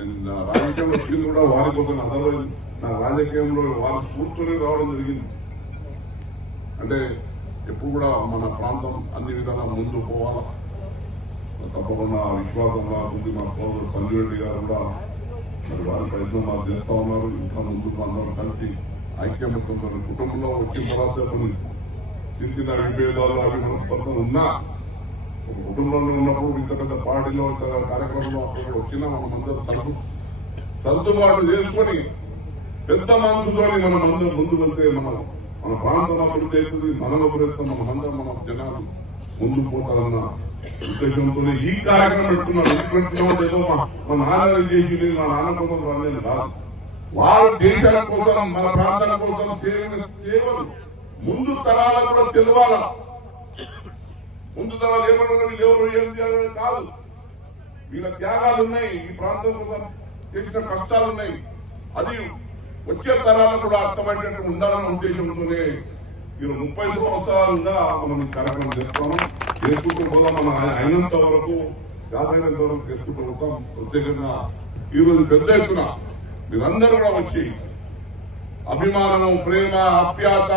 నేను రాజకీయంలో వచ్చింది కూడా వారి కోసం అదర్వైజ్ నా రాజకీయంలో వారి స్ఫూర్తిని రావడం జరిగింది. అంటే ఎప్పుడు కూడా మన ప్రాంతం అన్ని విధాలా ముందు పోవాలా? తప్పకుండా విశ్వాసం రాకుంది. మా సోదరు సంజయ్ రెడ్డి గారు కూడా మరి వారి ప్రయత్నం వారు చేస్తా ఉన్నారు. ఇంకా ముందుకు అందరం కలిసి ఐక్యమత్యంతో కుటుంబంలో వచ్చిన తర్వాత కొన్ని చిన్న చిన్న విభేదాలు అవి స్పందన ఉన్నా కుటుంబంలో ఉన్నప్పుడు ఇంత పెద్ద పార్టీలో ఇంత కార్యక్రమంలో అప్పుడు వచ్చినా మనం అందరం సర్దు సర్దుబాటు చేసుకొని పెద్ద మనసుతో మనం అందరం ముందు వెళ్తే మనం మన ప్రాంతం అభివృద్ధి అవుతుంది మనం అభివృద్ధి మనం అందరం మన జనాలు ముందు పోతారన్న ఉద్దేశంతో ఈ కార్యక్రమం పెడుతున్నారు ఈ ఏదో మా మా నాన్న చేసింది మా నాన్న కోసం రాలేదు కాదు. వారు దేశాల కోసం మన ప్రాంతాల కోసం సేవ సేవలు ముందు తరాలకు కూడా తెలవాలా? ముందు తరాలు లేకుండా వీళ్ళు ఎవరు ఏం చేయాలని కాదు. వీళ్ళ త్యాగాలు ఉన్నాయి ఈ ప్రాంతం కోసం చేసిన కష్టాలు ఉన్నాయి అది వచ్చే తరాలకు కూడా అర్థమయ్యేటట్టు ఉండాలన్న ఉద్దేశంతోనే మీరు ముప్పై సంవత్సరాలుగా మనం కార్యక్రమం చేస్తాము చేసుకుంటూ పోదాం మనం అయినంత వరకు సాధైనంత వరకు చేసుకుంటూ పోతాం. ప్రత్యేకంగా ఈ రోజు పెద్ద ఎత్తున మీరందరూ కూడా వచ్చి అభిమానము ప్రేమ ఆప్యాత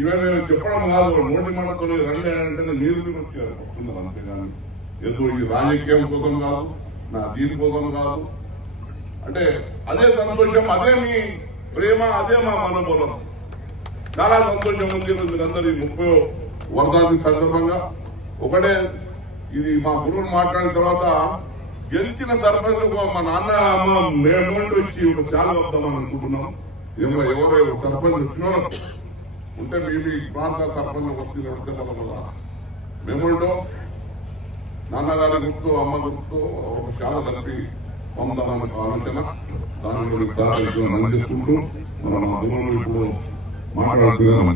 ఇవన్నీ నేను చెప్పడం కాదు నోటి మాటతో రండి అంటే మీరు వచ్చారు. వస్తున్నారు అంతేగాని. ఏదో ఈ రాజకీయం కోసం కాదు నా దీని కోసం కాదు. అంటే అదే సంతోషం అదే మీ ప్రేమ అదే మా మనోబలం. చాలా సంతోషం ఉంది మీరందరూ ఈ ముప్పై వర్ధాది సందర్భంగా. ఒకటే ఇది మా గురువులు మాట్లాడిన తర్వాత గెలిచిన సర్పంచ్ మా నాన్న అమ్మ మేము వచ్చి ఒక చాలా వద్దామని అనుకుంటున్నాం. ఎవరో ఎవరో సర్పంచ్ వచ్చిన ఉంటే మేము ఈ ప్రాంత సర్పంచ్ వచ్చి నడితే మన కదా మేముంటో నాన్నగారి గుర్తు అమ్మ గుర్తు ఒక శాల కలిపి పొందామని ఆలోచన దానిలో సహకరించడం అందిస్తుంటూ మనం మా ఇప్పుడు మాట్లాడుతున్నాం